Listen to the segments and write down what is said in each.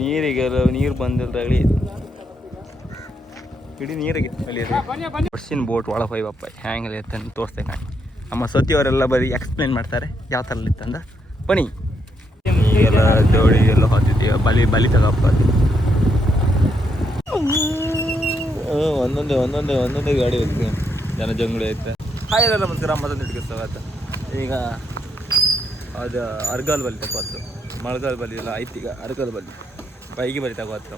ನೀರಿಗೆ ನೀರು ಬಂದಿಲ್ದಾಗಲಿ ಇಡೀ ನೀರಿಗೆ ವರ್ಷಿನ ಬೋಟ್ ಒಳಗೆ ಹೋಯ್ವಪ್ಪ ಹ್ಯಾಂಗಲ್ಲಿ ಇರ್ತಾನೆ, ತೋರಿಸ್ತೇನೆ ನಾನು. ನಮ್ಮ ಸತಿಯವರೆಲ್ಲ ಬರೀ ಎಕ್ಸ್ಪ್ಲೇನ್ ಮಾಡ್ತಾರೆ, ಯಾವ ಥರ ಇತ್ತಂದ? ಬನ್ನಿ. ಎಲ್ಲ ಜೋಡಿ ಎಲ್ಲ ಹೋಗ್ತಿದ್ದೀವಿ ಬಲಿ ಬಲಿ ತಗಪ್ಪ. ಒಂದೊಂದೇ ಒಂದೊಂದೇ ಒಂದೊಂದೇ ಗಾಡಿ ಹೋಗ್ತೀವಿ ಜನ ಜಂಗುಳಿ ಐತೆ. ಹಾಯ್ ಎಲ್ಲ ನಮಸ್ಕಾರ ಮತ್ತೊಂದು ಇಟ್ಕೆ ಸ್ವಾಗತ. ಈಗ ಅದು ಅರ್ಗಾಲ್ ಬಲಿ ತಪ್ಪತ್ತು ಮಳೆಗಾಲ ಬಲಿ ಎಲ್ಲ ಐತಿ ಈಗ ಅರ್ಗಾಲ್ ಬಲಿ. ಬೈಗಿ ಬಲಿ ಗೊತ್ತು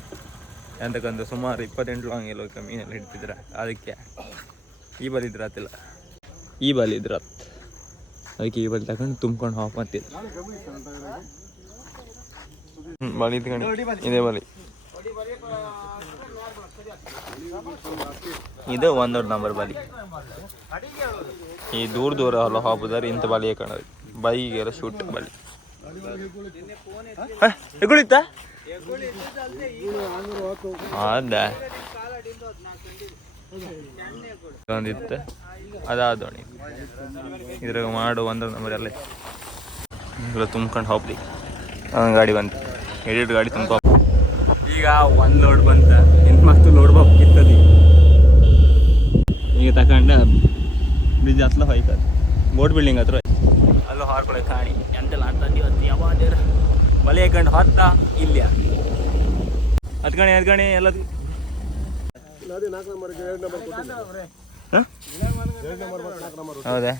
ಎಂತಕ್ಕಂದ್ರೆ ಸುಮಾರು ಇಪ್ಪತ್ತೆಂಟು ಲಾಂಗ್ ಎಲ್ಲ ಮೀನೆಲ್ಲ ಹಿಡ್ತಿದ್ರ. ಅದಕ್ಕೆ ಈ ಬಲಿ ಇದ್ರೆ ಆತಿಲ್ಲ ಈ ಬಲಿ ಇದ್ರ ಆತ್. ಅದಕ್ಕೆ ಈ ಬಲಿ ತಗೊಂಡು ತುಂಬ್ಕೊಂಡು ಹಾಫ್ ಹ್ಮ್, ಬಲಿ ಇದ್ಕೊಂಡು ಇದೇ ಬಲಿ. ಇದು ಒಂದೊಂದು ನಂಬರ್ ಬಲಿ. ಈ ದೂರ ದೂರ ಅಲ್ಲ ಹಾಪುದಾರೆ ಇಂಥ ಬಲಿಯೇ ಕಾಣೋದು ಬೈಗೆಲ್ಲ ಶೂಟ್ ಬಲಿ. ಎಗುಳಿತ? ಹೌದ. ಒಂದಿತ್ತು ಅದಾದೋಣಿ. ಇದ್ರಾಗ ಮಾಡು ಒಂದೊಂದು ನಂಬರ್ ಎಲ್ಲ ತುಂಬ್ಕೊಂಡು ಹೋಗ್ಲಿ. ಗಾಡಿ ಬಂತು. ಎಡಿಟ್ ಗಾಡಿ ತುಂಬ ಈಗ ಒಂದು ಲೋಡ್ ಬಂತ. ಇನ್ನು ಮತ್ತು ಲೋಡ್ ಬಿತ್ತದಿ. ಈಗ ತಕೊಂಡ ಬ್ರಿಡ್ಜ್ ಹತ್ಲ ಹೋಯ್ತದ. ಬೋಟ್ ಬಿಲ್ಡಿಂಗ್ ಹತ್ರ ಅಲ್ಲೂ ಹಾರ್ಕೊಳಕ್ಕೆ ಕಾಣಿ. ಎಂತೆಲ್ಲ ಆಡ್ತಾ ಇವತ್ತು ಬಲೆ ಕಂಡು ಹೊತ್ತ ಇಲ್ಲ ಹತ್ಕಣಿ ಹತ್ಕಣಿ ಎಲ್ಲದು. ಹ? ಹೌದಾ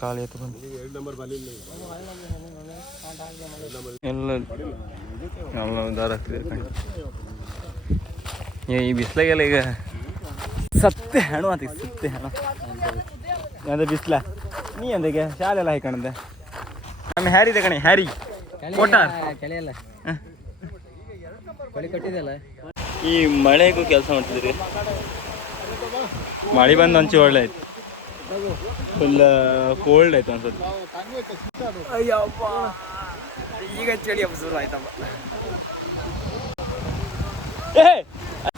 ಖಾಲಿ ಆಯ್ತು ಎಲ್ಲ ಎಲ್ಲ ದಾರ ಈ ಬಿಸ್ಲಾಗೆಲ್ಲ ಈಗ ಸತ್ತೆ ಹೆಣು ಅಂತ ಸತ್ತೆ ಹಣ. ಅಂದ್ರೆ ಬಿಸ್ಲ? ನೀ ಎಲ್ಲ ಹಾಕೊಂಡೆ ನಮ್ಮ ಹ್ಯಾರಿ ಇದೆ ಕಣೆ ಹ್ಯಾರಿ. ಕೋಟಾರ್ ಈ ಮಳೆಗೂ ಕೆಲಸ ಮಾಡ್ತಿದ್ರಿ ಮಳೆ ಬಂದು ಒಂಚು ಒಳ್ಳೆ ಆಯ್ತು ಫುಲ್ ಕೋಲ್ಡ್ ಆಯ್ತು ಅನ್ಸುತ್ತೆ. ಅಯ್ಯಪ್ಪ ಈಗ ಚಳಿ ಏ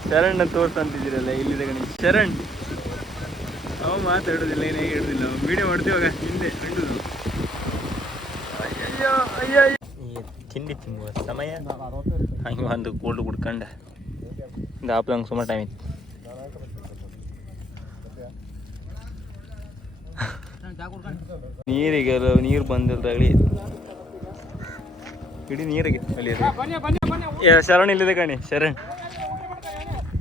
ಶರಣ್ ತೋರ್ಸಂತಿದ್ದೀರಲ್ಲ ಇಲ್ಲಿದೆ ಗಣಿ ಶರಣ್. ಅವ ಮಾತಾಡೋದಿಲ್ಲ ಏನೇ ಹೇಳುದಿಲ್ಲ. ವಿಡಿಯೋ ಮಾಡ್ತೀವಾಗ ಹಿಂದೆ ಹಿಡಿದು ತಿಂಡಿ ತಿನ್ನುವ ಸಮಯ? ಹಂಗೆ ಒಂದು ಕೋಲ್ಡ್ ಕುಡ್ಕಂಡೆ. ದಾಪ್ದಂಗೆ ಸುಮಾರು ಟೈಮ್ ಇತ್ತು. ನೀರಿಗೆ ನೀರು ಬಂದಿಲ್ದಾಗಲಿ ಇಡೀ ನೀರಿಗೆ ಅಲ್ಲಿ ಇದೆ. ಏ, ಶರಣ್ ಇಲ್ಲಿದೆ ಕಣಿ, ಶರಣ್.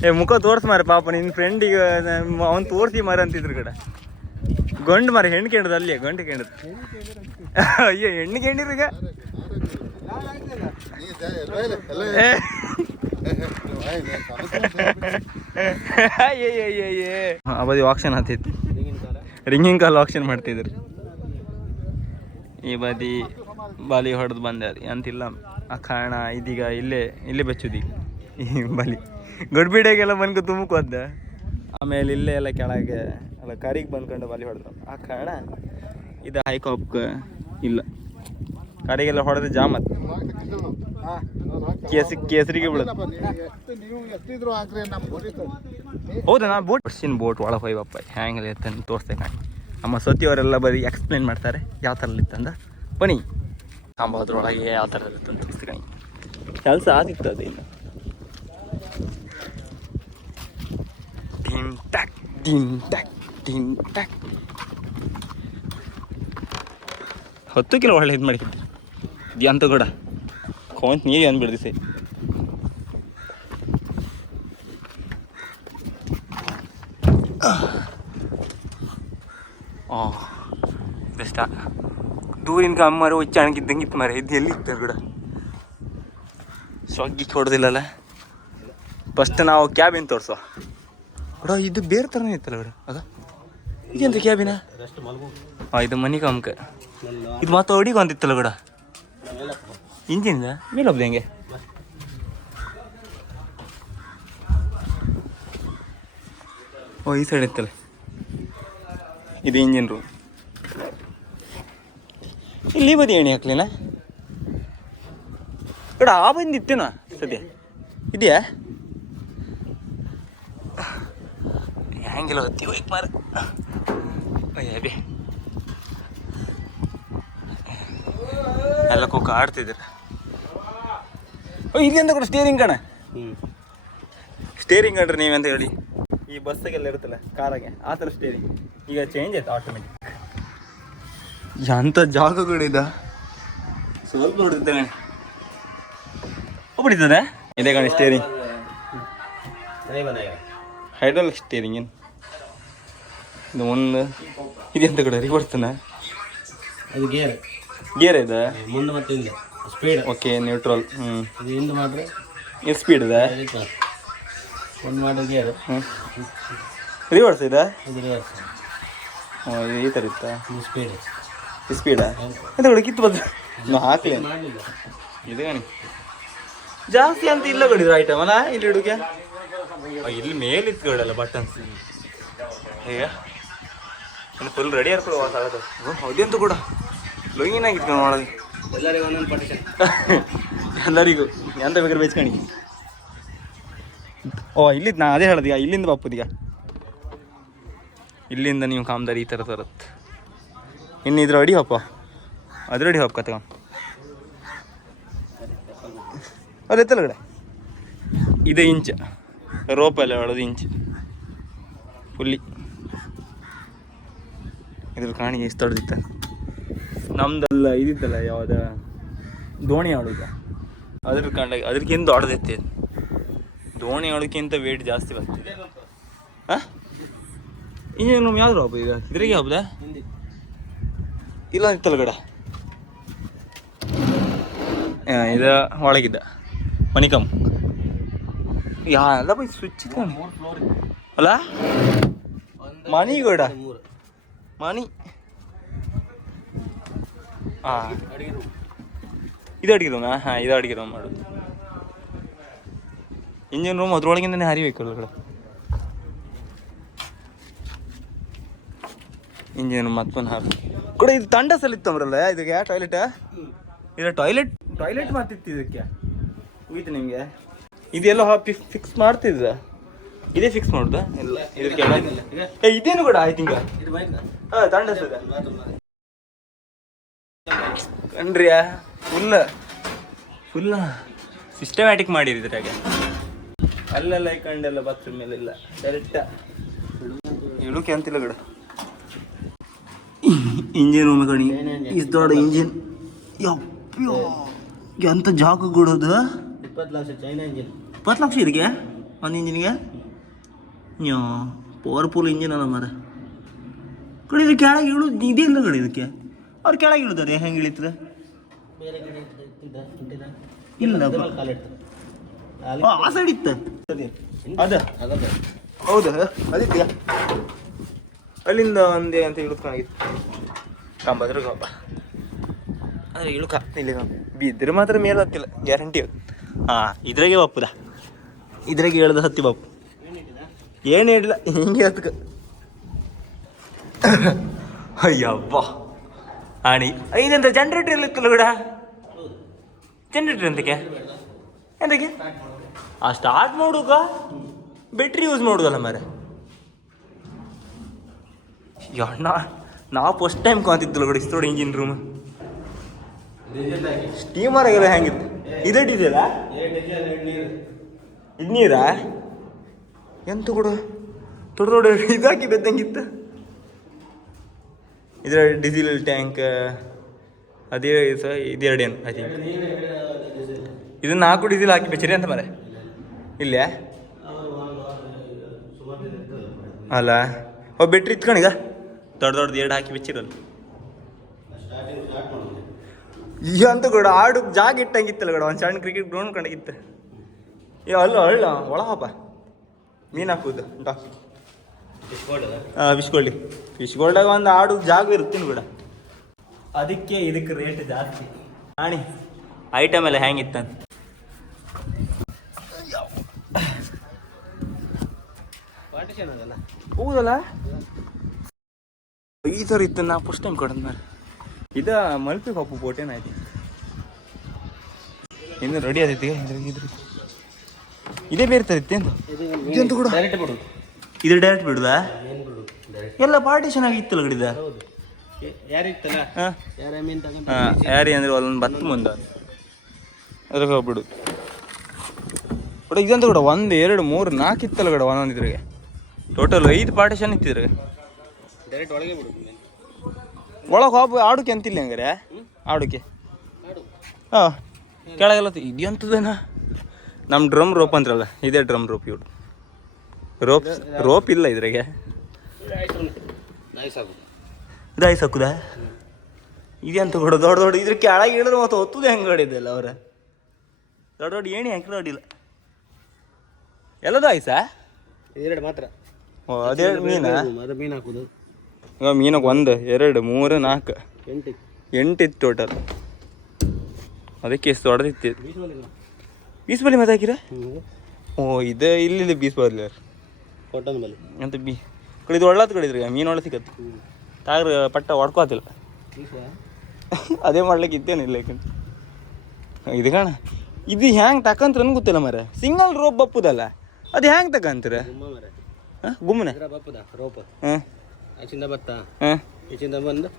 ಏ, ಮುಖ ತೋರ್ಸ್ ಮಾರ ಪಾಪ ನಿನ್ನ ಫ್ರೆಂಡಿಗೆ ಅವನು ತೋರ್ಸಿ ಮಾರ ಅಂತಿದ್ರು ಕಡೆ. ಗಂಡು ಮರ, ಹೆಣ್ಣು ಕೇಳದ ಅಲ್ಲಿ ಗಂಡು ಕೇಳದ ಅಯ್ಯೋ, ಹೆಣ್ಣು. ಅಯ್ಯಯ್ಯಯ್ಯಯ್ಯೇ. ಅವಧಿ ಆಕ್ಷನ್ ಹತ್ತಿತ್ತು ರಿಂಗಿಂಗ್ ಕಾಲ್ ಆಕ್ಷನ್ ಮಾಡ್ತಿದ್ರು ಈ ಬದಿ ಬಾಲಿ ಹೊಡೆದು ಬಂದೆ ಅಂತಿಲ್ಲ ಆ ಕಾರಣ ಇದೀಗ ಇಲ್ಲೇ ಇಲ್ಲೇ ಬೆಚ್ಚುದಿ ಈ ಬಲಿ ಗಡ್ಬಿಡೆಗೆಲ್ಲ ಬಂದ್ಕೊ ತುಂಬಕೋದ್ದ ಆಮೇಲೆ ಇಲ್ಲೇ ಎಲ್ಲ ಕೆಳಗೆ ಅಲ್ಲ ಕರಿಗೆ ಬಂದ್ಕೊಂಡು ಬಲಿ ಹೊಡೆದ್ರು. ಆ ಕಾರಣ ಇದು ಹೈಕಾಪ್ ಇಲ್ಲ. ಕರಿಗೆಲ್ಲ ಹೊಡೆದು ಅದು ಕೇಸಿ ಕೇಸರಿಗೆ ಬೀಳುತ್ತೆ ಹೌದಾ ನಾನು ಬೋಟ್ ವರ್ಷಿನ ಬೋಟ್ ಒಳಗೆ ಹೋಯ್ಬಪ್ಪ ಹ್ಯಾಂಗಲ್ಲಿ ಇರ್ತಂತ ತೋರಿಸ್ತೇನೆ ನಾನು ನಮ್ಮ ಸತಿಯವರೆಲ್ಲ ಬರೀ ಎಕ್ಸ್ಪ್ಲೇನ್ ಮಾಡ್ತಾರೆ ಯಾವ ಥರ ಇತ್ತಂದ ಬನ್ನಿ. ಅದ್ರೊಳಗೆ ಯಾವ ಥರ ಕಾಣಿ. ಕೆಲಸ ಆಗಿತ್ತು ಅದು ಇನ್ನು. ಟಿಮ್ ಟ್ಯಾಕ್ ಟಿಮ್ ಟ್ಯಾಕ್ ಹತ್ತು ಕಿಲೋ ಒಳ್ಳೆ ಇದು ಮಾಡಿ. ಅಂತ ಕೂಡ ಕೋಂತ್ ನೀರು ಏನು ಬಿಡ್ದಿಸಿ? ಆ ಬೆಸ್ಟ ದೂರಿನ ಅಮ್ಮರು ಇತ್ತು ಮರ. ಇದು ಎಲ್ಲಿ ಇತ್ತು ಕೂಡ ಸೊಗ್ಗಿ ಹೊಡೆದಿಲ್ಲಲ್ಲ ಫಸ್ಟ್ ನಾವು ಕ್ಯಾಬಿನ್ ತೋರಿಸುವ ಬಿಡ ಇದು ಬೇರೆ ಥರನೇ ಇತ್ತಲ್ಲ ಬಿಡ ಅದ? ಇದೆಂತ ಕ್ಯಾಬಿನ ಇದು ಮನಿ ಕಮ್ಕ ಇದು ಮತ್ತೆ ಅಡಿಗೆ ಒಂದಿತ್ತಲ್ಲ ಕೂಡ ಇಂಜಿನ್ ಮೇಲೆ ಹೆಂಗೆ. ಓ, ಈ ಸೈಡ್ ಇತ್ತಲ್ಲ. ಇದು ಇಂಜಿನ್ ರೂಮ್ ಇಲ್ಲಿ ಬದಿ ಎಣ್ಣೆ ಹಾಕ್ಲಿನ ಕಡ ಆ ಬಂದಿತ್ತೇನ ಸದ್ಯ? ಇದೆಯಾ? ಹೆಂಗಿಲ್ಲ ಹತ್ತಿ ಹೋಯ್ತು ಮಾರ ಅಯ್ಯ ಬೇ ಎಲ್ಲ ಕುಕ್ಕ ಆಡ್ತಿದ್ರು ಓ ಇಲ್ಲಿಂದ ಕೂಡ ಸ್ಟೇರಿಂಗ್ ಕಣ. ಸ್ಟೇರಿಂಗ್ ಕಣ್ರಿ ನೀವಂತ ಹೇಳಿ? ಈ ಬಸ್ಸಿಗೆಲ್ಲ ಇರುತ್ತಲ್ಲ ಕಾರಾಗೆ ಆ ಥರ ಸ್ಟೇರಿಂಗ್ ಈಗ ಚೇಂಜ್ ಆಯ್ತು ಆಟೋಮೆಟಿಕ್ ಎಂಥ ಜಾಗಗಳಿದ? ಸ್ವಲ್ಪ ಗಣಿ ಹೊಡಿತದೆ ಇದೆ ಕಣ ಸ್ಟೇರಿಂಗ್ ಹೈಡ್ರಾಲಿಕ್ ಸ್ಟೇರಿಂಗ್ ಏನು? ಇದು ಒಂದು. ಇದೆಂತ ಕಡೆ ರಿವರ್ಸ್ನ ಅದು ಗೇರ್ ಗೇರ್ ಇದೆ? ಮುಂದೆ ಮತ್ತೆ ಹಿಂದೆ. ಸ್ಪೀಡ್ ಓಕೆ ನ್ಯೂಟ್ರಲ್ ಹ್ಞೂ ಇದು ಹಿಂದೆ ಮಾಡ್ರೆ ಇದು ಸ್ಪೀಡ್ ಇದೆ? ಒಂದು ಮಾಡೋ ಗೇರ್ ಹ್ಞೂ ರಿವರ್ಸ್ ಇದೆ? ಇದು ರಿವರ್ಸ್ ಹ್ಞೂ ಇದು ಈ ಥರ ಇತ್ತಾ? ಇದು ಸ್ಪೀಡ್ ಸ್ಪೀಡಾ ಎಂತ ಕಡೆ ಕಿತ್ತು ಬಂದು ನಾವು ಹಾಕಲಿ. ಇದು ಕಣಿ. ಜಾಸ್ತಿ ಅಂತ ಇಲ್ಲ ಕಡಿದ್ರು ಐಟಮ್ ಅಲ್ಲ ಇಲ್ಲಿ ಹುಡುಗ. ಇಲ್ಲಿ ಮೇಲೆ ಇತ್ತು ಕಡಲ್ಲ ಬಟನ್ಸ್ ಈಗ? ಇನ್ನು ಫುಲ್ ರೆಡಿ ಆರ್ಕೊಳ್ಳೋ ವಾಸ ಆಗತ್ತೆ ಹೌದಂತ ಕೂಡ. ಲೊಂಗಿನಾಗಿತ್ತು ಮಾಡೋದು ಎಲ್ಲರಿಗೂ ಒಂದೊಂದು ಪಟಿಷನ್ ಎಲ್ಲರಿಗೂ. ಎಂತ ಬೇಕಾದ್ರೆ ಬೇಚ್ಕಣಿ ಓ ಇಲ್ಲಿದ್ದು ನಾ ಅದೇ ಹೇಳೋದೀಗ ಇಲ್ಲಿಂದ ಬಾಪುದೀಗ. ಇಲ್ಲಿಂದ ನೀವು ಕಾಮದಾರಿ ಈ ಥರ ತರತ್ತೆ. ಇನ್ನು ಇದ್ರ ಅಡಿ ಹಪ್ಪ. ಅದ್ರ ಅಡಿ ಹಪ್ಪ ತಗೊಂಡು ಅದೇ ಕಡೆ ಇದು ಇಂಚ. ರೋಪ್ ಎಲ್ಲ ಹೇಳೋದು ಇಂಚ್. ಫುಲ್ಲಿ ಇದ್ರ ಕಾಣಿಗೆ ಎಷ್ಟು ದೊಡ್ಡದಿತ್ತ ನಮ್ದಲ್ಲ ಇದಿತ್ತಲ್ಲ, ಯಾವ್ದ, ದೋಣಿ ಆಡೋದು ಅದ್ರ ಕಂಡ ಅದಕ್ಕಿಂತ ದೊಡ್ಡದೈತಿ ದೋಣಿ ಆಡೋಕ್ಕಿಂತ ವೇಟ್ ಜಾಸ್ತಿ ಬರ್ತಿದೆ ಹಾಂ? ರೂಮ್ ಯಾವ್ದು ಹಬ್ಬ ಈಗ? ಇದ್ರಿಗೆ ಹಬ್ಬದ ಇಲ್ಲ, ಇತ್ತಲ್ಲ ಗಡ. ಇದ ಒಳಗಿದ್ದ. ಮಣಿಕಮ್ ಯಾ, ಅಲ್ಲ ಬೈ ಸ್ವಿಚ್ ಅಲ್ಲ? ಮಣಿಗಡ? ಮಣಿ ಹಾಂ ರೂಮ್ ಇದು ಅಡಿಗೆ ರೂಮಾ? ಹಾಂ ಇದು ಅಡಿಗೆ ರೂಮ್ ಮಾಡೋದು ಇಂಜಿನ್ ರೂಮ್ ಅದ್ರೊಳಗಿಂದನೇ ಹರಿಬೇಕು ಒಳಗಡೆ. ಇಂಜಿನ್ ಮತ್ತೊಂದು ಹಾಕಿ. ಕೂಡ ಇದು ತಂಡ ಸಲಿತ್ತಮ್ರಲ್ಲ ಇದಕ್ಕೆ ಟಾಯ್ಲೆಟ್? ಇದು ಟಾಯ್ಲೆಟ್? ಟಾಯ್ಲೆಟ್ ಮಾತಿತ್ತು ಇದಕ್ಕೆ. ಹೋಯ್ತು ನಿಮಗೆ. ಇದೆಲ್ಲ ಫಿಕ್ಸ್ ಮಾಡ್ತಿದ್ದ. ಇದೇ ಫಿಕ್ಸ್ ಮಾಡುದ? ಇಲ್ಲ ಇದಕ್ಕೆ ಏ ಇದೇನು ಕೂಡ ಆಯ್ತು ಹಿಂಗ? ಹಾ ತಂಡ ಕಣ್ರಿಯ ಫುಲ್ ಫುಲ್ ಸಿಸ್ಟಮ್ಯಾಟಿಕ್ ಮಾಡಿದ್ರಾಗ ಅಲ್ಲೆಲ್ಲ ಇಕ್ಕಂಡೆಲ್ಲ ಬಾತ್ರೂಮ್ ಮೇಲೆ ಇಲ್ಲ. ಡೈರೆಕ್ಟ ಇಳುಕೆ ಅಂತಿಲ್ಲ ಗಡ ಇಂಜಿನ್ ರೂಮ್ ಕಣಿ. ಇಸ್ ದೊಡ್ಡ ಇಂಜಿನ್ ಯಪ್ಪ್ಯೋ ಎಂತ ಜಾಗ ಕೊಡೋದು ಇಪ್ಪತ್ತು ಲಕ್ಷ ಚೈನಾ ಇಂಜಿನ್ ಇಪ್ಪತ್ತು ಲಕ್ಷ ಇದಕ್ಕೆ? ಒಂದು ಇಂಜಿನ್ಗೆ ಯೋ ಪವರ್ಫುಲ್ ಇಂಜಿನ್ ಅಲ್ಲ ಮರ ಕಡೆ ಇದು ಕೆಳಗೆ ಇಳು ಇದೇ ಇಲ್ಲ ಕಡೆ ಇದಕ್ಕೆ? ಅವ್ರು ಕೆಳಗೆ ಇಳಿದಾರೆ ಹೆಂಗೆ ಇಟ್ಟಿದ್ದ. ಇಲ್ಲ ಆ, ಸೈಡ್ ಇತ್ತ. ಅದ. ಹೌದಾ ಅದಿತ್ಯ ಅಲ್ಲಿಂದ ಒಂದೇ ಅಂತ ಇಳ್ಕೊಂಡಿತ್ತು ಕಂಬದ್ರ ಹಬ್ಬ ಆದರೆ ಇಳುಕ ಇಲ್ಲಿ ಬಿದ್ದರೆ ಮಾತ್ರ ಮೇಲೆ ಹತ್ತಿಲ್ಲ ಗ್ಯಾರಂಟಿ ಅದು ಹಾಂ ಇದ್ರಾಗೆ ಬಪ್ಪುದ ಇದ್ರಾಗೆ ಹೇಳ್ದ ಹತ್ತಿ ಬಾಪು ಏನು ಹೇಳಿಲ್ಲ? ಹಿಂಗೆ ಅದಕ್ಕೆ ಅಯ್ಯವ್ವ. ಆಣಿ ಇದೆಂತ ಜನ್ರೇಟರ್ ಇಲ್ ಇತ್ತಲ್ಲ ಕೂಡ ಜನ್ರೇಟರ್ ಎಂತಕ್ಕೆ? ಎಂತಕ್ಕೆ? ಆ ಸ್ಟಾರ್ಟ್ ಮಾಡುವ ಬೆಟ್ರಿ ಯೂಸ್ ಮಾಡುದಲ್ಲ ಮಾರೆ ಅಣ್ಣ ನಾವು ಫಸ್ಟ್ ಟೈಮ್ ಕಾಂತಿದ್ದಲ್ಲ ಕೂಡ ಇಷ್ಟೋಡಿ ಇಂಜಿನ್ ರೂಮ್ ಸ್ಟೀಮರ್ ಆಗಿಲ್ಲ ಹೆಂಗಿತ್ತು? ಇದೇ ಡೀಸೆಲ ಇದು ನೀರಾ? ಎಂತ ಕೂಡ? ದೊಡ್ಡ ದೊಡ್ಡ ಇದಾಕಿ ಬೆದ್ದಂಗಿತ್ತು. ಇದರ ಡೀಸೆಲ್ ಟ್ಯಾಂಕ್ ಅದೇ ಸಹ ಇದೆರಡು ಏನು ಇದು ನಾಲ್ಕು ಡೀಸೆಲ್ ಹಾಕಿ ಬೆಚ್ಚರಿ ಅಂತ ಮರೆ ಇಲ್ಲೇ ಅಲ್ಲ. ಓ, ಬೆಟ್ರಿ ಇತ್ಕೊಂಡೀಗ ದೊಡ್ಡ ದೊಡ್ಡದು ಎರಡು ಹಾಕಿ ಬೆಚ್ಚಿರಲ್ಲ ಈಗ ಅಂತ ಕೂಡ, ಆಡು ಜಾಗ ಇಟ್ಟಂಗಿತ್ತಲ್ಲ ಕೂಡ, ಒಂದು ಸಣ್ಣ ಕ್ರಿಕೆಟ್ ಗ್ರೌಂಡ್ ಕಂಡಾಗಿತ್ತು. ಏ, ಅಲ್ಲ ಅಲ್ಲ ಒಳ ಹಬ್ಬ ಮೀನು ಹಾಕುದು ಗೋಲ್ಡ್ ಫಿಶ್ ಗೋಲ್ಡಾಗ ಒಂದು ಆಡು ಜಾಗ ಇರ್ತೀನಿ ಬಿಡ. ಅದಕ್ಕೆ ಇದಕ್ಕೆ ರೇಟ್ ಜಾಸ್ತಿ. ಆಣಿ ಐಟಮ್ ಎಲ್ಲ ಹೆಂಗಿತ್ತಂತ ಹೌದಲ್ಲ? ಈ ಥರ ಇತ್ತು ನಾ ಫಸ್ಟ್ ಟೈಮ್ ಕೊಡೋದು ಇದ ಮಲ್ಪಿ ಪಾಪು ಬೋಟೇನ ಆಯ್ತು? ಇನ್ನು ರೆಡಿ ಆದಿತ್ತು ಇದ್ರಾಗ ಇದ್ರ. ಇದೇ ಬೇರೆ ತರ ಇತ್ತೇನು ಇದೆಂತ ಕೂಡ? ಡೈರೆಕ್ಟ್ ಬಿಡು. ಇದು ಡೈರೆಕ್ಟ್ ಬಿಡುದಾ? ಏನು ಬಿಡು ಡೈರೆಕ್ಟ್ ಎಲ್ಲ ಪಾರ್ಟಿಷನ್ ಆಗಿತ್ತಲ್ಲ ಗಡಿದ? ಹೌದು. ಯಾರಿತ್ತಲ್ಲ ಹಾಂ. ಯಾರ ಅಂದ್ರೆ ಅಲ್ಲೊಂದು ಬತ್ತು ಮುಂದೆ. ಅದ್ರಾಗ ಹೋಗ್ಬಿಡು. ಕೂಡ ಇದಂತ ಕೂಡ ಒಂದು ಎರಡು ಮೂರು ನಾಲ್ಕು ಇತ್ತಲ್ಲ ಕಡೆ ಒಂದೊಂದು ಇದ್ರಿಗೆ. ಟೋಟಲ್ ಐದು ಪಾರ್ಟಿಷನ್ ಇತ್ತಿದ್ರೆ ಡೈರೆಕ್ಟ್ ಒಳಗೆ ಬಿಡು. ಒಳಗೆ ಹೋಗ್ಬ ಆಡುಕೆ ಅಂತಿಲ್ಲ ಹಂಗಾರೆ? ಆಡುಕೆ. ಹಾ ಕೆಳಗೆಲ್ಲ ಇದೆಂತದೇನ ನಮ್ಮ ಡ್ರಮ್ ರೋಪ್ ಅಂತಾರಲ್ಲ ಇದೇ ಡ್ರಮ್ ರೋಪ್ ಇವ್ರು ರೋಪ್ ರೋಪ್ ಇಲ್ಲ ಇದ್ರಾಗೆ. ನಾಯಿ ಹಾಕುದ? ಇದೆಂತ ಕೂಡ ದೊಡ್ಡ ದೊಡ್ಡ ಇದ್ರ ಕೆಳಗೆ ಇಳಿದ್ರೆ ಮತ್ತೆ ಹೊತ್ತುದೇ ಹೆಂಗೆ ಹೊಡಿದಲ್ಲ ಅವ್ರ. ದೊಡ್ಡ ದೊಡ್ಡ ಏಣಿ ಹಾಕಿ ಹೊಡಿಲ್ಲ. ಎಲ್ಲದು ಆಯ್ಸ ಎರಡು ಮಾತ್ರ. ಓ ಅದೇ ಮೀನ? ಅದು ಮೀನು ಹಾಕುದು. ಮೀನಕ್ಕೆ ಒಂದು ಎರಡು ಮೂರು ನಾಲ್ಕು. ಎಂಟು ಎಂಟಿತ್ತು ಟೋಟಲ್ ಅದಕ್ಕೆ ಎಷ್ಟು ದೊಡ್ಡದಿತ್ತು. ಬೀಸ್ ಬಲಿ ಮತ್ತೆ ಹಾಕಿರ ಓ ಇದು ಇಲ್ಲಿ ಬೀಸ್ ಬರಲಿ ಕೊಟ್ಟನ ಬಲ್ಲಿ ಅಂತ ಬಿ ಕಡಿದು ಒಳ್ಳಾತ್ ಕಡಿದ್ರಿ ಮೀನು ಒಳ್ಳೆ ಸಿಗತ್ತೆ. ತಾಗ್ರ ಪಟ್ಟ ಹೊಡ್ಕೋತಿಲ್ಲ. ಅದೇ ಮಾಡ್ಲಿಕ್ಕೆ ಇದ್ದೇನಿಲ್ಲ ಯಾಕಂತ ಇದು ಕಾಣ. ಇದು ಹ್ಯಾಂಗೆ ತಕಂತ್ರ ಗೊತ್ತಿಲ್ಲ ಮರ ಸಿಂಗಲ್ ರೋಪ್ ಬಪ್ಪುದಲ್ಲ ಅದು ಹ್ಯಾಂಗೆ ತಕಂತೀರ? ಗುಮ್ಮ ಮರ ಹಾಂ ಗುಮ್ಮನೆ? ಇದ್ರ ಬಪ್ಪದ ರೋಪ ಹಾಂ. ಆಚಿಂದ ಬತ್ತ? ಹಾಂ. ಈಚಿಂದ ಬಂದು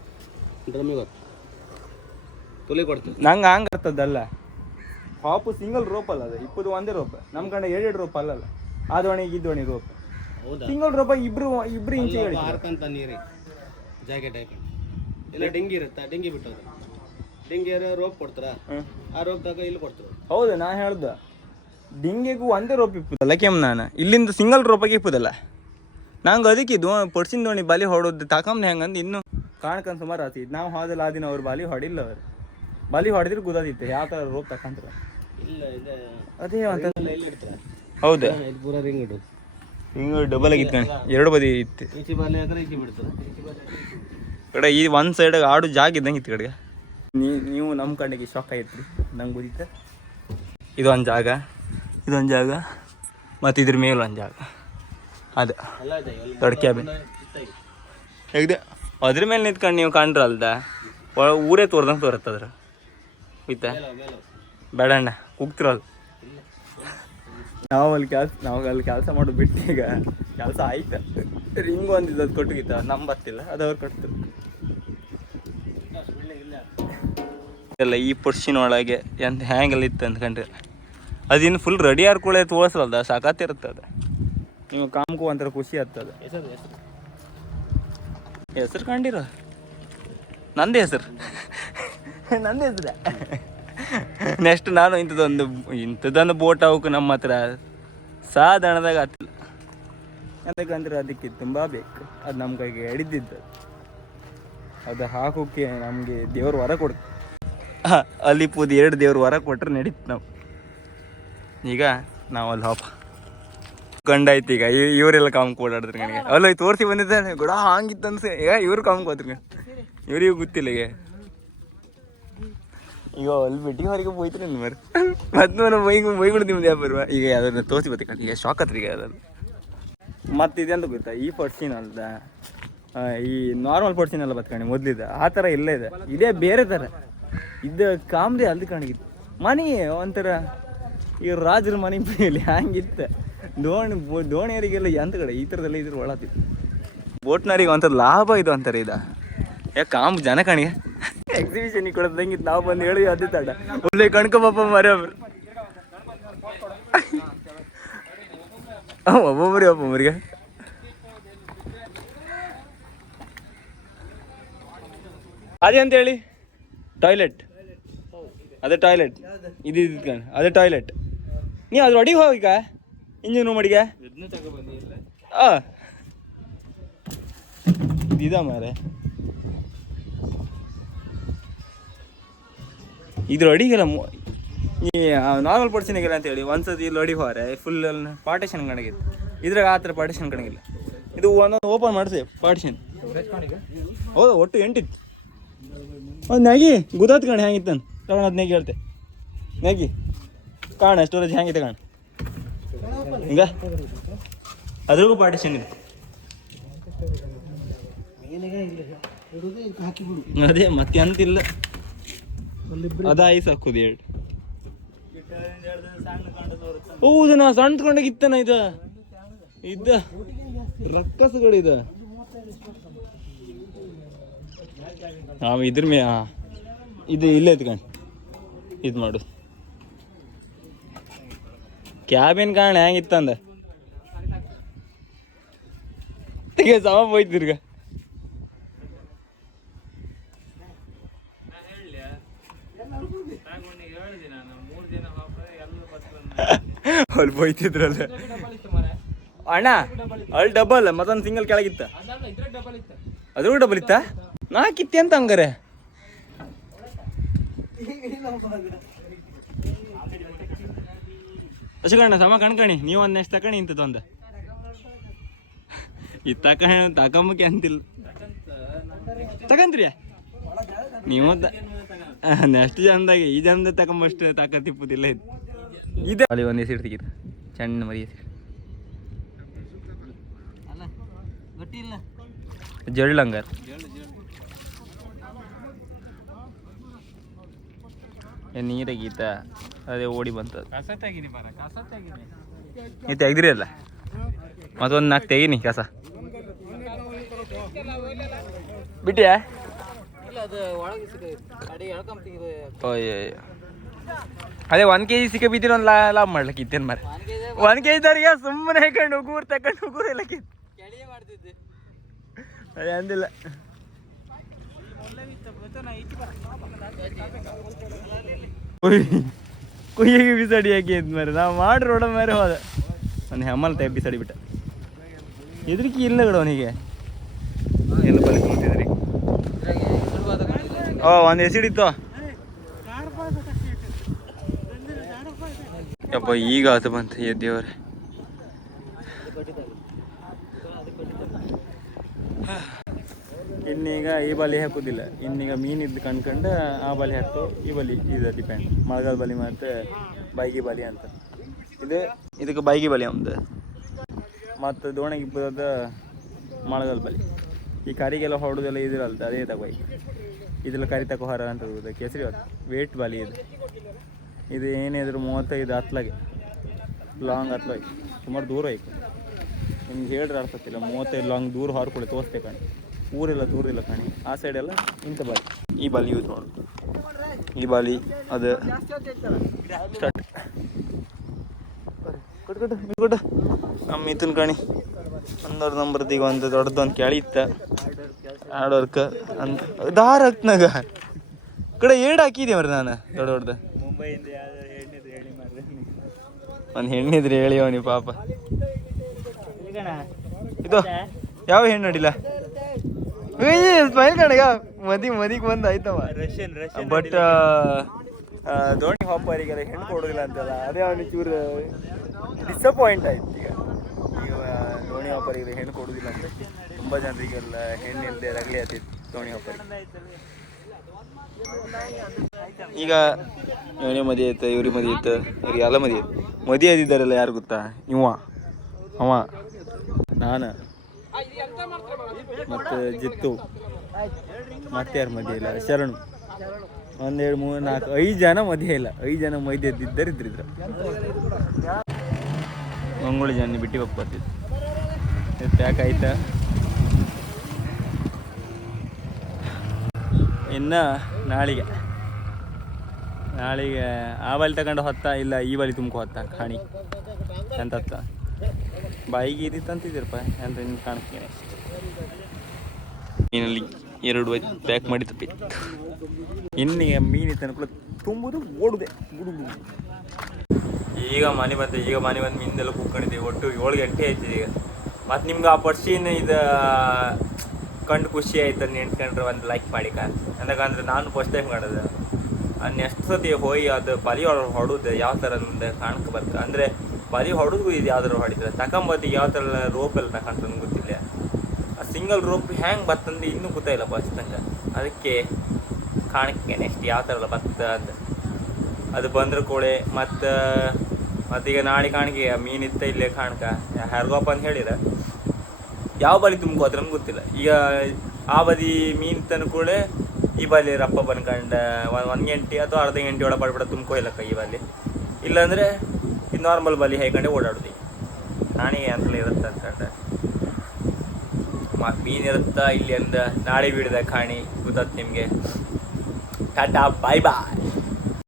ಡ್ರಮ್ಮಿಗೆ ಹೊತ್ತು ತುಲಿ ಕೊಡ್ತು ನಂಗೆ ಹಂಗೆ ಅರ್ಥದ್ದಲ್ಲ. ಹಾಪು ಸಿಂಗಲ್ ರೋಪ್ ಅಲ್ಲ ಅದು. ಇಪ್ಪದು ಒಂದೇ ರೋಪ್ ನಮ್ಮ ಕಡೆ ಎರಡು ರೋಪ್ ಅಲ್ಲಲ್ಲ. ಆ ಇದ್ದೋಣಿ ಈ ದೋಣಿ ರೋಪ್ ಹೌದಾ? ಸಿಂಗಲ್ ರೋಪ ಇಬ್ರು ಇಬ್ರು ಇಂಚೆ ಹೇಳಿ ಹಾರ್ಕಂತ ನೀರಿ. ಜಾಕೆಟ್ ಹಾಕೊಂಡು ಇಲ್ಲ ಡೆಂಗಿ ಇರುತ್ತಾ? ಡೆಂಗಿ ಬಿಟ್ಟೋದು. ಡೆಂಗಿ ರೋಪ್ ಕೊಡ್ತಾರ. ಆ ರೋಪ್ ದಾಗ ಇಲ್ಲಿ ಕೊಡ್ತಾರೆ ಹೌದು ನಾ ಹೇಳ್ದ. ಡಿಂಗೆಗೂ ಒಂದೇ ರೋಪ್ ಇಪ್ಪುದಲ್ಲ ಕೆಮ್ ನಾನು. ಇಲ್ಲಿಂದ ಸಿಂಗಲ್ ರೋಪಾಗಿ ಇಪ್ಪುದಲ್ಲ. ನಂಗೆ ಅದಕ್ಕೆ ದೋ ಪಡ್ಸಿನ ದೋಣಿ ಬಾಲಿ ಹೊಡೋದು ತಾಕಂದ್ ಹೆಂಗಂದು ಇನ್ನು ಕಾಣ್ಕಂತ ಸುಮಾರು ಆತಿ ನಾವು ಹಾದಲ್ಲ ಆ ದಿನ ಅವ್ರು ಬಾಲಿ ಹೊಡಿಲ್ಲ ಅವ್ರು. ಬಾಲಿ ಹೊಡೆದ್ರೆ ಗುದಾದಿತ್ತು. ಯಾವ ಥರ ರೋಪ್ ತಕಂತ್ರ. ಇದೆ ಅದೇ ಅಂತ ಹೌದು. ಇದು ಪೂರ ರಿಂಗ್ ಇಡು ಹಿಂಗೆ ಡಬಲ್ ಆಗಿತ್ತು ಕಣೆ ಎರಡು ಬದಿ ಇತ್ತು. ಈಚೆ ಬಾಲೆ ಆದ್ರೆ ಈಚೆ ಬಿಡ್ತದೆ. ಕಡೆ ಈ ಒಂದು ಸೈಡಾಗ ಆಡು ಜಾಗ ಇದ್ದಂಗೆ ಇತ್ತು ಕಡೆಗೆ. ನೀ ನೀವು ನಮ್ಮ ಕಣ್ಣಿಗೆ ಶಾಕ್ ಆಯ್ತು ನಂಗೆ ಗೊತ್ತಿತ್ತು ಇದೊಂದು ಜಾಗ ಇದೊಂದು ಜಾಗ ಮತ್ತು ಇದ್ರ ಮೇಲೆ ಒಂದು ಜಾಗ. ಅದು. ದೊಡ್ಡ ಕ್ಯಾಬಿನ್ ಹೇಗಿದೆ? ಅದ್ರ ಮೇಲೆ ನಿಂತ್ಕೊಂಡು ನೀವು ಕಂಡ್ರಲ್ದ? ಒಳ ಊರೇ ತೋರ್ದಂಗೆ ತೋರತ್ತದ್ರ ಆಯ್ತಾ ಬೇಡಣ್ಣ ಕೂಗ್ತಿರಲ್ಲ ನಾವು ಅಲ್ಲಿ ಕೆಲಸ ನಾವು ಅಲ್ಲಿ ಕೆಲಸ ಮಾಡೋದು ಬಿಟ್ಟು ಈಗ ಕೆಲಸ ಆಯ್ತು? ರಿಂಗ್ ಒಂದಿದ್ದು ಅದು ಕೊಟ್ಟಿಗಿತ್ತ ನಮ್ಮ ಬರ್ತಿಲ್ಲ ಅದು ಅವ್ರು ಕೊಡ್ತಾರೆ ಎಲ್ಲ ಈ ಪುರ್ಷಿನ ಒಳಗೆ ಎಂತ ಹ್ಯಾಂಗಲ್ಲಿ ಇತ್ತು ಅಂದ್ಕೊಂಡ್ರೆ. ಅದಿನ್ನು ಫುಲ್ ರೆಡಿ ಆರ್ಕೊಳ್ಳೆ ತೋರಿಸಲ್ದ? ಸಾಕಾತಿರುತ್ತೆ ಅದು. ನೀವು ಕಾಮ್ಕು ಒಂಥರ ಖುಷಿ ಆಗ್ತದೆ. ಹೆಸರು ಹೆಸರು ಹೆಸರು ಕಂಡಿರ? ನಂದೇ ಹೆಸರು. ನಂದೇ ಹೆಸರು? ನೆಕ್ಸ್ಟ್ ನಾನು ಇಂಥದ್ದೊಂದು ಇಂಥದ್ದೊಂದು ಬೋಟ್ ಅವಕ್ಕೆ ನಮ್ಮ ಹತ್ರ ಸಾಧಾರಣದಾಗ ಹತ್ತಿಲ್ಲ ಯಾಕಂದ್ರೆ ಅದಕ್ಕೆ ತುಂಬ ಬೇಕು. ಅದು ನಮ್ಮ ಕೈಗೆ ಹಿಡಿದಿದ್ದು. ಅದು ಹಾಕೋಕ್ಕೆ ನಮಗೆ ದೇವ್ರ ವರ ಕೊಡ್ ಅಲ್ಲಿ ಪೂದಿ ಎರಡು ದೇವ್ರ ವರ ಕೊಟ್ರೆ ನಡೀತು ನಾವು. ಈಗ ನಾವು ಅಲ್ಲಿ ಹಾಪ ಕಂಡಾಯ್ತು ಈಗ, ಇವ್- ಇವರೆಲ್ಲ ಕಾಮ್ ಓಡಾಡಿದ್ರು ನನಗೆ. ಅಲ್ಲ ತೋರಿಸಿ ಬಂದಿದ್ದಾನೆ. ಗುಡ ಹಂಗಿತ್ತು ಅನ್ಸೆ. ಇವ್ರು ಕಾಮ್ ಕೋತ್ರಿ ಇವ್ರಿಗೂ ಗೊತ್ತಿಲ್ಲ ಈಗ. ಈಗ ಅಲ್ಲಿ ಬಿಟ್ಟಿಗೆ ಹೊರಗೆ ಹೋಯ್ತು ನಿಮ್ಮ ಮರ ಮತ್ತೆ ನಾನು ಮೈಗೆ ಮೈಗಳು ನಿಮ್ದು ಯಾವ ಬರುವ? ಈಗ ಅದನ್ನ ತೋಸಿ ಬತ್ತೆ ಈಗ ಶಾಕ್ ಹತ್ರ ಈಗ ಅದನ್ನು ಮತ್ತೆ ಇದೆಂತ ಗೊತ್ತಾ? ಈ ಪಡ್ಸಿನ ಅಲ್ದ ಈ ನಾರ್ಮಲ್ ಪಡ್ಸಿನ ಅಲ್ಲ ಬತ್ಕಣಿ ಮೊದ್ಲಿದ. ಆ ಥರ ಇಲ್ಲ ಇದೆ. ಇದೇ ಬೇರೆ ಥರ. ಇದು ಕಾಮ್ರಿ ಅಲ್ದು ಕಣಗಿತ್ತು. ಮನಿ ಒಂಥರ ಈ ರಾಜರ ಮನೆ ಮೇಲೆ ಹಂಗಿತ್ತು ದೋಣಿ ದೋಣಿಯರಿಗೆಲ್ಲ ಎಂತ ಕಡೆ? ಈ ಥರದೆಲ್ಲ ಇದ್ರ ಒಳತಿತ್ತು. ಬೋಟ್ನರಿಗೆ ಒಂಥರ ಲಾಭ ಇದು ಅಂತಾರೆ ಇದ. ಯಾಕೆ ಕಾಮ್ ಜನ ಕಣಿಗೆ. ಎಕ್ಸಿಬಿಷನ್ ಕೊಡೋದಂಗಿತ್ತು ನಾವು ಬಂದು ಹೇಳಿ ಅದೇ ತಡ ಒಳ್ಳೆ ಕಣ್ಕೊಬಪ್ಪ ಮರ ಒಬ್ಬೊಬ್ಬರಿಗೆ ಒಬ್ಬೊಬ್ಬರಿಗೆ ಅದೇ ಅಂತ ಹೇಳಿ ಟಾಯ್ಲೆಟ್ ಅದೇ ಟಾಯ್ಲೆಟ್ ಇದು ಇದ್ಕಂಡು ಅದೇ ಟಾಯ್ಲೆಟ್ ನೀ ಅದ್ರ ಅಡಿಗೆ ಹೋಗೀಗ ಇಂಜಿನ್ ರೂಮ್ ಅಡಿಗೆ ಆ ಇದ ಮಾರೆ ಇದ್ರ ಅಡಿಗೆಲ್ಲ ನಾರ್ಮಲ್ ಪರ್ಸನಿಗೆಲ್ಲ ಅಂತ ಹೇಳಿ ಒಂದ್ಸತಿ ಇಲ್ಲಿ ಅಡಿಗೆ ಹೋರೆ ಫುಲ್ ಪಾರ್ಟಿಷನ್ ಕಣಗಿತ್ತು ಇದ್ರಾಗ ಆ ಥರ ಪಾರ್ಟಿಷನ್ ಕಣಗಿಲ್ಲ ಇದು ಒಂದೊಂದು ಓಪನ್ ಮಾಡಿಸಿ ಪಾರ್ಟಿಷನ್ ಹೌದು ಒಟ್ಟು ಎಂಟಿತ್ತು. ಒಂದು ನ್ಯಾಗಿ ಗುದಾತ್ ಕಣ ಹೆಂಗಿತ್ತು ತಗೊಂಡು ಅದು ನ್ಯಾಗಿ ಹೇಳ್ತೆ. ನ್ಯಾಗಿ. ಕಾಣ ಸ್ಟೋರೇಜ್ ಹೆಂಗಿದೆ ಕಾಣ. ಹಿಂಗ? ಅದ್ರಿಗೂ ಪಾರ್ಟಿಷನ್ ಇದೆ. ಅದೇ ಮತ್ತೆ ಅಂತಿಲ್ಲ. ಅದ ಐಸ್ ಹಾಕುದು ಎರಡು. ಹೌದು ನಾ ಸಣ್ಣ ತಗೊಂಡಾಗಿತ್ತನ ಇದ? ಇದ್ದ. ರಕ್ಕಸಗಳಿದ. ನಾವು ಇದ್ರ ಮೇ ಹಾಂ ಇದು ಇಲ್ಲೇ ಎತ್ಕೊಂಡು ಇದು ಮಾಡು. ಕ್ಯಾಬಿನ್ ಕಾಣ ಹೆಂಗಿತ್ತಂದ ಸಮ ಹೋಯ್ತು ಅಲ್ಲಿ ಹೋಯ್ತಿದ್ರಲ್ಲ. ಅಣ್ಣ, ಅಲ್ಲಿ ಡಬಲ್ ಮತ್ತೊಂದು ಸಿಂಗಲ್ ಕೆಳಗಿತ್ತ. ಅದ್ರೂ ಡಬಲ್ ಇತ್ತ? ನಾಕಿತ್ತೆ ಅಂತ ಹಂಗಾರೆ. ಅಶೋಕಣ್ಣ, ಸಮ ಕಣ್ಕಣಿ, ನೀವು ಒಂದು ನೆಕ್ಸ್ಟ್ ತಕಣಿ ಒಂದು. ಇದು ಕಣ ತಕೊಂಬಕ್ಕೆ ಅಂತಿಲ್ಲ ತಕಂತ್ರಿ ನೀವು ನೆಕ್ಸ್ಟ್ ಜನ್ದಾಗೆ ಈ ಜನದ ತಕೊಂಬಷ್ಟು ತಾಕತ್ತಿಪ್ಪುದಿಲ್ಲ ಇದು. ಇದೆ. ಅಲ್ಲಿ ಒಂದು ಹೆಸರು ತೆಗೀತು ಚೆನ್ನ ಮರಿ ಹೆಸರು. ಜಳ್ಳಂಗಾರ. ನೀರೇ ಗೀತ? ಅದೇ ಓಡಿ ಬಂತು ನೀ ತೆಗ್ದಿರಿ ಅಲ್ಲ ಮತ್ತೊಂದು ನಾಲ್ಕು ತೆಗೀನಿ ಕಸ. ಬಿಟ್ಟಿಯಾ ಅಯ್ಯೋ ಅದೇ ಒಂದ್ ಕೆಜಿ ಸಿಕ್ಕ ಬಿದ್ದಿರ ಒಂದು ಲಾಭ ಮಾಡ್ಲಿಕ್ಕೆ ಇತ್ತೇನು ಮಾರೆ ಕೆ ಕೆಜಿ ತರಿಗೆ ಸುಮ್ಮನೆ ಹಾಕೊಂಡು ಉಗುರು ತಕೊಂಡು ಉಗುರು ಎಲ್ಲ ಕಿತ್ತು. ಅದೇ ಅಂದಿಲ್ಲ. ಕುಯ್ಯಿಗೆ ಬಿಸಾಡಿ ಹಾಕಿ ಅಂತ ಮಾರೆ ನಾವು ಮಾಡ್ರಿ ರೋಡ ಮಾರೆ ಹೋದ. ನನ್ನ ಹೆಮ್ಮಲ್ ಟೈಪ್ ಬಿಸಾಡಿ ಬಿಟ್ಟ. ಎದ್ರಿಕಿ ಇಲ್ಲ ಕಡ ಅವನಿಗೆ. ಎಲ್ಲ ಬಲಿ ಕೂತಿದ್ರಿ ಓ ಒಂದು ಎಸಿಡಿತ್ತು ಯಪ್ಪ ಈಗ ಅದು ಬಂತು ದೇವ್ರೆ. ಇನ್ನೀಗ ಈ ಬಲಿ ಹಾಕುದಿಲ್ಲ. ಇನ್ನೀಗ ಮೀನಿದ್ದು ಕಣ್ಕಂಡ ಆ ಬಲಿ ಹಾಕ್ತು. ಈ ಬಲಿ ಇದು ಡಿಪೆಂಡ್ ಮಳೆಗಾಲ ಬಲಿ ಮತ್ತು ಬೈಗಿ ಬಲಿ ಅಂತ. ಇದು ಇದಕ್ಕೆ ಬೈಗಿ ಬಲಿ ಒಂದು ಮತ್ತು ದೋಣಿಗೆ ಬರೋದ ಮಳೆಗಾಲ ಬಲಿ. ಈ ಕರಿಗೆಲ್ಲ ಹೊಡೋದೆಲ್ಲ ಇದಿರಲ್ದ ಅದೇ ತಗೋ ಇದೆಲ್ಲ ಕರಿ ತಗೋ ಹರ ಅಂತ ಕೇಸರಿ ವೇಟ್ ಬಲಿ ಇದು. ಇದು ಏನಿದ್ರು ಮೂವತ್ತೈದು ಹತ್ಲಾಗೆ. ಲಾಂಗ್ ಹತ್ಲಾಗೆ. ಸುಮಾರು ದೂರ ಐತೆ ನಿಮ್ಗೆ ಹೇಳ್ರೆ ಅರ್ಥತ್ತಿಲ್ಲ ಮೂವತ್ತೈದು ಲಾಂಗ್ ದೂರ ಹಾರ್ಕೊಳ್ಳಿ, ತೋರಿಸ್ತೆ ಕಣಿ. ಊರಿಲ್ಲ ದೂರಿಲ್ಲ ಕಾಣಿ. ಆ ಸೈಡೆಲ್ಲ ಇಂಥ ಬಾಲಿ ಈ ಬಾಲಿ ಯೂಸ್ ಮಾಡೋದು ಈ ಬಾಲಿ ಅದು. ಸ್ಟಾರ್ಟ್ ಕೊಟ್ಟು ನಮ್ಮ ಮಿಥುನ್ ಕಣಿ. ಒಂದೊಂದು ನಂಬರ್ದು ಈಗ ಒಂದು ದೊಡ್ಡದೊಂದು ಕೆಳಿ ಇತ್ತ. ಆಡೋರ್ಕ ಅಂತ. ದಾರ ಕಡೆ ಏಡ್ ಹಾಕಿದ್ದೆ ಮರ ನಾನು? ದೊಡ್ಡ ದೊಡ್ಡದು. ಒಂದು ಹೆಣ್ಣಿದ್ರೆ ಹೇಳಿ ಅವನಿ ಪಾಪ. ಇದು ಯಾವ ಹೆಣ್ಣು ನಡಿಲ್ಲ ಸ್ಮೈಲ್ ಕಣಗ ಮದಿ ಮದಿಗೆ ಬಂದು ಆಯ್ತವ. ರಷ್ಯನ್ ರಷ್ಯನ್ ಬಟ್ ದೋಣಿ ಹಾಪರಿಗೆಲ್ಲ ಹೆಣ್ಣು ಕೊಡೋದಿಲ್ಲ ಅಂತಲ್ಲ ಅದೇ ಅವನಿಗೆ ಚೂರು ಡಿಸಪಾಯಿಂಟ್ ಆಯ್ತು ಈಗ. ಈಗ ದೋಣಿ ಹಾಪರಿಗೆ ಹೆಣ್ಣು ಕೊಡೋದಿಲ್ಲ ಅಂತ. ತುಂಬ ಜನರಿಗೆಲ್ಲ ಹೆಣ್ಣು ಇಲ್ಲದೆ ರಗಳಿ ಆತಿತ್ತು ದೋಣಿ ಹಾಪರಿಗೆ ಈಗ, ಇವನೇ ಮದಿ ಆಯ್ತು ಇವ್ರಿ ಮದಿ ಆಯ್ತು ಇವ್ರಿಗೆ ಎಲ್ಲ ಮದಿ? ಆಯ್ತು ಮದಿ ಆದಿದ್ದಾರಲ್ಲ ಯಾರು ಗೊತ್ತಾ? ಇವ ಅವ, ನಾನು, ಮತ್ತು ಜಿತ್ತು. ಮತ್ತೆ ಯಾರು ಮದಿ ಇಲ್ಲ? ಶರಣು. ಒಂದೆರಡು ಮೂರು ನಾಲ್ಕು, ಐದು ಜನ ಮದುವೆ ಇಲ್ಲ. ಐದು ಜನ ಮದುವೆ ಎದ್ದಿದ್ದರು ಇದ್ರಿದ್ರು. ಮಂಗೋಳಿ ಜನ ಬಿಟ್ಟು ಹೋಗ್ಬರ್ತಿದ್ರು ಪ್ಯಾಕ್ ಆಯ್ತಾ? ಇನ್ನು ನಾಳೆಗೆ. ನಾಳೆಗೆ ಆ ಬಲಿ ತಗೊಂಡು ಹೊತ್ತ ಇಲ್ಲ, ಈ ಬಲಿ ತುಂಬ್ಕೊ ಹೊತ್ತ ಖಾಣಿ ಎಂತ ಹೊತ್ತ ಬಾಯಿಗೆ ಇದಿತ್ತು ಅಂತಿದ್ದೀರಪ್ಪ ಅಂತ ನಿಮ್ಗೆ ಕಾಣಿಸ್ತೀನಿ ಮೀನಲ್ಲಿ ಎರಡು ಪ್ಯಾಕ್ ಮಾಡಿ ತಪ್ಪಿತ್ತು. ಇನ್ನೀಗ ಮೀನು ಕೂಡ ತುಂಬುದು, ಓಡುದೆ ಗುಡು ಗುಡು. ಈಗ ಮನೆ ಬಂದೆ, ಈಗ ಮನೆ ಬಂದು ಮೀನೆಲ್ಲ ಕೂತ್ಕೊಂಡಿದ್ದೀವಿ, ಒಟ್ಟು ಏಳು ಗಂಟೆ ಆಯ್ತು ಈಗ. ಮತ್ತು ನಿಮ್ಗೆ ಆ ಪರ್ಸಿನ ಇದು ಕಂಡು ಖುಷಿ ಆಯ್ತು ನೆನ್ಕೊಂಡ್ರೆ ಒಂದು ಲೈಕ್ ಮಾಡಿ ಕಾನ್ ಯಾಕಂದ್ರೆ ನಾನು ಫಸ್ಟ್ ಟೈಮ್ ಕಾಣೋದು ನೆಕ್ಸ್ಟ್ ಸತಿ ಹೋಗಿ ಅದು ಬಲಿ ಹೊಡೋದು ಯಾವ ಥರ ಮುಂದೆ ಕಾಣಕ್ಕೆ ಬರ್ತದೆ ಅಂದರೆ ಬಲಿ ಹೊಡೋದು ಇದು ಯಾವ್ದಾರು ಹೊಡಿತಾರೆ ತಕೊಂಬತ್ತಿಗೆ ಯಾವ ಥರ ಎಲ್ಲ ತಗೊಂಡ್ರೆ ಗೊತ್ತಿಲ್ಲ. ಆ ಸಿಂಗಲ್ ರೋಪ್ ಹ್ಯಾಂಗೆ ಬರ್ತಂದು ಇನ್ನೂ ಗೊತ್ತಾಯಿಲ್ಲ ಫಸ್ಟ್ ತಂಗ ಅದಕ್ಕೆ ಕಾಣಕ್ಕೆ ನೆಕ್ಸ್ಟ್ ಯಾವ ಥರ ಬತ್ತ ಅಂತ. ಅದು ಬಂದ್ರೆ ಕೋಳೆ ಮತ್ತು ಮತ್ತೀಗ ನಾಳೆ ಕಾಣಿಕೆ ಮೀನಿತ್ತ ಇಲ್ಲೇ ಕಾಣಕ. ಹರ್ಗೋಪ ಅಂತ ಹೇಳಿರ ಯಾವ ಬಲಿ ತುಂಬ್ಕೋ ಅದ್ರ ಗೊತ್ತಿಲ್ಲ. ಈಗ ಆ ಬದಿ ಮೀನ್ ತನ ಕೂಡ ಈ ಬಾಲಿ ರಪ್ಪ ಬಂದ್ಕಂಡ ಒಂದು ಒಂದು ಗಂಟೆ ಅಥವಾ ಅರ್ಧ ಗಂಟೆ ಒಳ ಪಡ್ಬಿಡ ತುಂಬ್ಕೋ ಇಲ್ಲಕ್ಕ ಈ ಬಾಲಿ. ಇಲ್ಲಾಂದ್ರೆ ಈ ನಾರ್ಮಲ್ ಬಲಿ ಹೇಗಂಡೆ ಓಡಾಡೋದು ನಾನೇ ಅಂತಲೇ ಇರುತ್ತೆ ಅನ್ಕಂಡೆ ಮೀನ್ ಇರುತ್ತಾ ಇಲ್ಲಿ ಅಂದ ನಾಳೆ ಬಿಡದ ಕಾಣಿ ಗೊತ್ತಾತ್ ನಿಮಗೆ. ಟಾಟಾ ಬಾಯ್ ಬಾಯ್